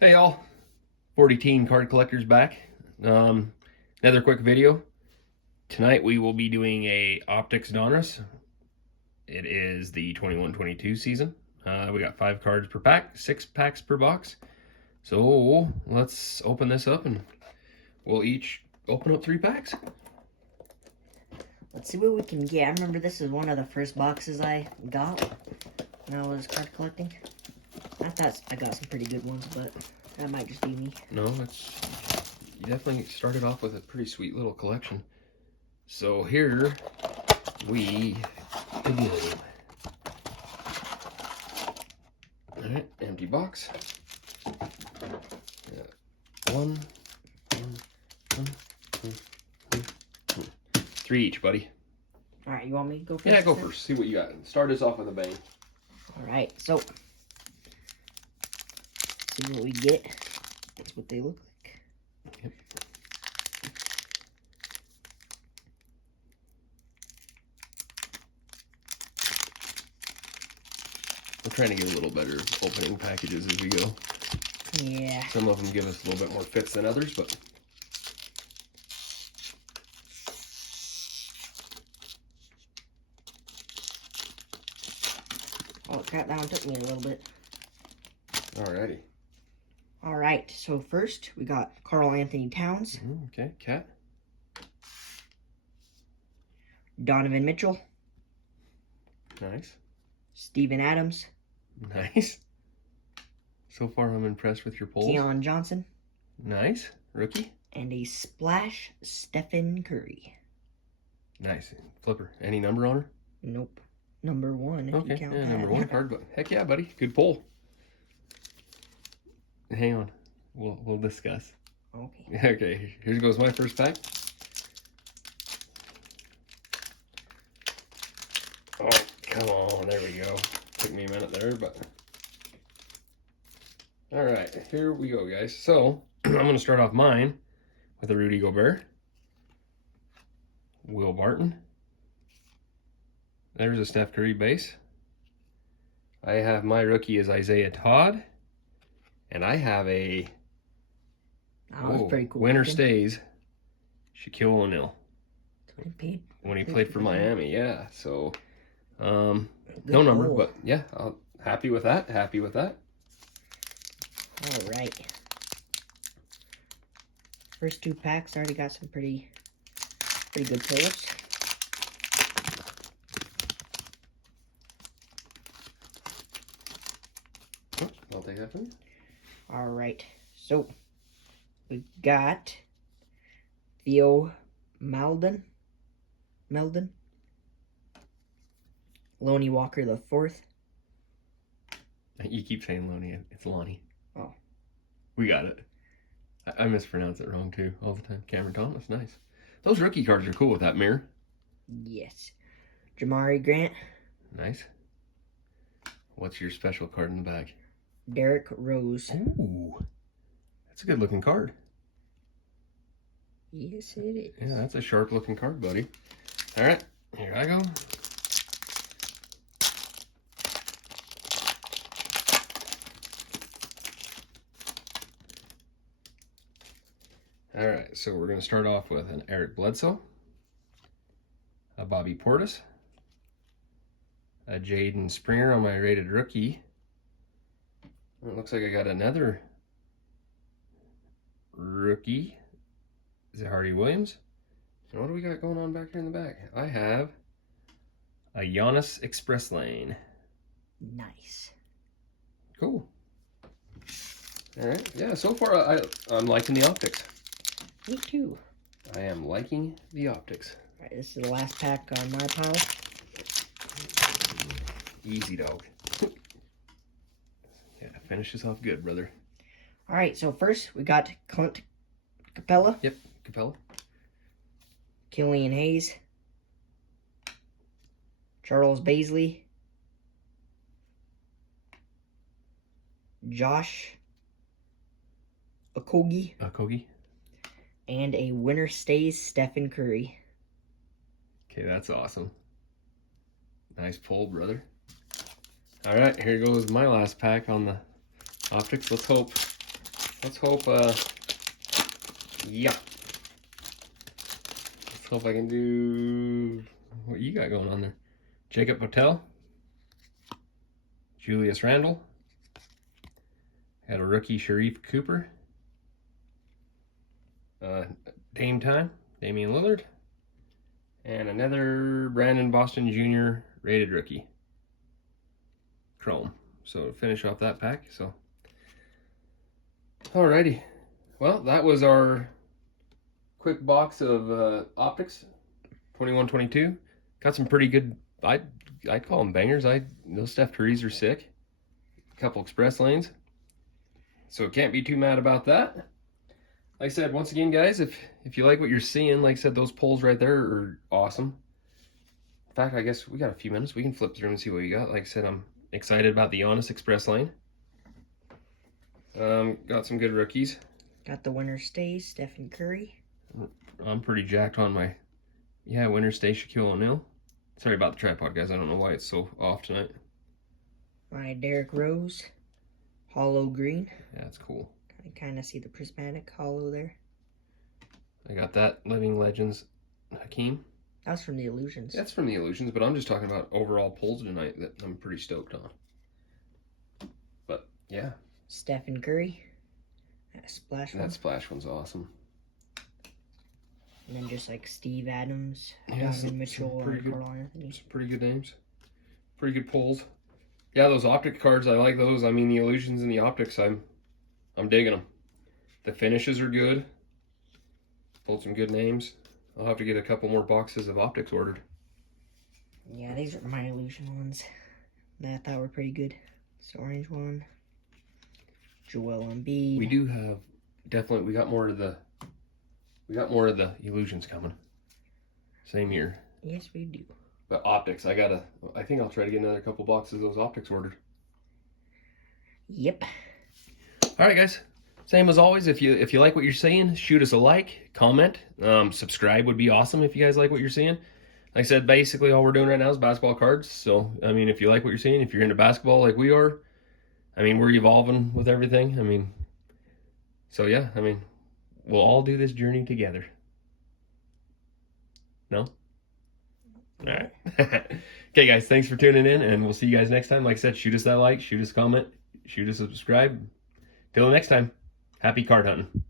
Hey y'all, 40 teen card collectors back. Another quick video. Tonight we will be doing a Optics Donruss. It is the 21-22 season. We got 5 cards per pack, 6 packs per box. So let's open this up and we'll each open up 3 packs. Let's see what we can get. I remember this is one of the first boxes I got when I was card collecting. I thought I got some pretty good ones, but that might just be me. No, you definitely started off with a pretty sweet little collection. So here we begin. Alright, empty box. One, 3 each, buddy. Alright, you want me to go first? Yeah, go first. See what you got. Start us off with a bang. Alright, so see what we get. That's what they look like. Yep. We're trying to get a little better opening packages as we go. Yeah. Some of them give us a little bit more fits than others, but Oh crap, that one took me a little bit. alrighty. Alright, so first we got Karl Anthony Towns. Okay, Cat. Donovan Mitchell. Nice. Steven Adams. Nice. So far I'm impressed with your polls. Keon Johnson. Nice. Rookie. And a splash Stephen Curry. Nice. Flipper. Any number on her? Nope. Number 1 if Okay, you count yeah, that. number 1 card, but heck yeah, buddy. Good pull. Hang on. We'll discuss. Okay. Okay, here goes my first pack. Oh, come on. There we go. Took me a minute there, but... Alright, here we go, guys. So, I'm going to start off mine with a Rudy Gobert. Will Barton. There's a Steph Curry base. I have my rookie as Isaiah Todd. And I have a That was pretty cool. Winner Stays, Shaquille O'Neal. That's what he paid. When he played for Miami, yeah. So, no number, but yeah, happy with that. Happy with that. All right. First 2 packs already got some pretty good pulls. Oh, I'll take that from you. All right. So we got Theo Meldon. Lonnie Walker the 4th. You keep saying Lonnie. It's Lonnie. Oh. We got it. I mispronounce it wrong too all the time. Cameron Thomas, nice. Those rookie cards are cool with that mirror. Yes. Jamari Grant. Nice. What's your special card in the back? Derrick Rose. Ooh. That's a good looking card. Yes, it is. Yeah, that's a sharp looking card, buddy. All right, here I go. All right, so we're going to start off with an Eric Bledsoe, a Bobby Portis, a Jaden Springer on my rated rookie. It looks like I got another rookie. Is it Hardy Williams? And what do we got going on back here in the back? I have a Giannis Express Lane. Nice. Cool. All right. Yeah, so far I'm liking the optics. Me too. I am liking the optics. All right, this is the last pack on my pile. Easy dog. Yeah, finish this off good, brother. All right, so first we got Clint Capella. Yep, Capella. Killian Hayes. Charles Baisley. Josh Okogie. Kogi. And a Winner Stays Stephen Curry. Okay, that's awesome. Nice pull, brother. All right, here goes my last pack on the optics. Let's hope let's hope, yeah. Let's hope I can do, what you got going on there? Jacob Patel. Julius Randle. Had a rookie, Sharif Cooper. Dame Time, Damian Lillard. And another Brandon Boston Jr. rated rookie. Chrome. So to finish off that pack. So, alrighty. Well, that was our quick box of Optics 21-22. Got some pretty good, I'd call them bangers. Those Steph Currys are sick. A couple express lanes. So can't be too mad about that. Like I said, once again, guys, if you like what you're seeing, like I said, those pulls right there are awesome. In fact, I guess we got a few minutes. We can flip through and see what you got. Like I said, I'm excited about the Giannis Express lane. Got some good rookies. Got the Winners Stay, Steph Curry. I'm pretty jacked on my, Winners Stay, Shaquille O'Neal. Sorry about the tripod, guys. I don't know why it's so off tonight. My Derrick Rose, hollow green. Yeah, that's cool. I kind of see the prismatic hollow there. I got that Living Legends Hakeem. That's from the Illusions. That's from the Illusions, but I'm just talking about overall pulls tonight that I'm pretty stoked on. But, yeah. Steph Curry. That splash one. That splash one's awesome. And then just like Steve Adams, Yeah, Donovan Mitchell, and good, Carl Anthony. some pretty good names. Pretty good pulls. Yeah, those Optic cards, I like those. I mean, the Illusions and the Optics, I'm digging them. The finishes are good. Pulled some good names. I'll have to get a couple more boxes of Optics ordered. Yeah, these are my Illusion ones that I thought were pretty good. This orange one. Joel Embiid. We do have, definitely, we got more of the Illusions coming. Same year. Yes, we do. But Optics, I think I'll try to get another couple boxes of those Optics ordered. Yep. All right, guys. Same as always, if you like what you're seeing, shoot us a like, comment, subscribe would be awesome if you guys like what you're seeing. Like I said, basically all we're doing right now is basketball cards. So, I mean, if you like what you're seeing, if you're into basketball like we are, I mean, we're evolving with everything. I mean, so yeah, I mean, we'll all do this journey together. No? All right. Okay, guys, thanks for tuning in, and we'll see you guys next time. Like I said, shoot us that like, shoot us a comment, shoot us a subscribe. Till next time, happy card hunting.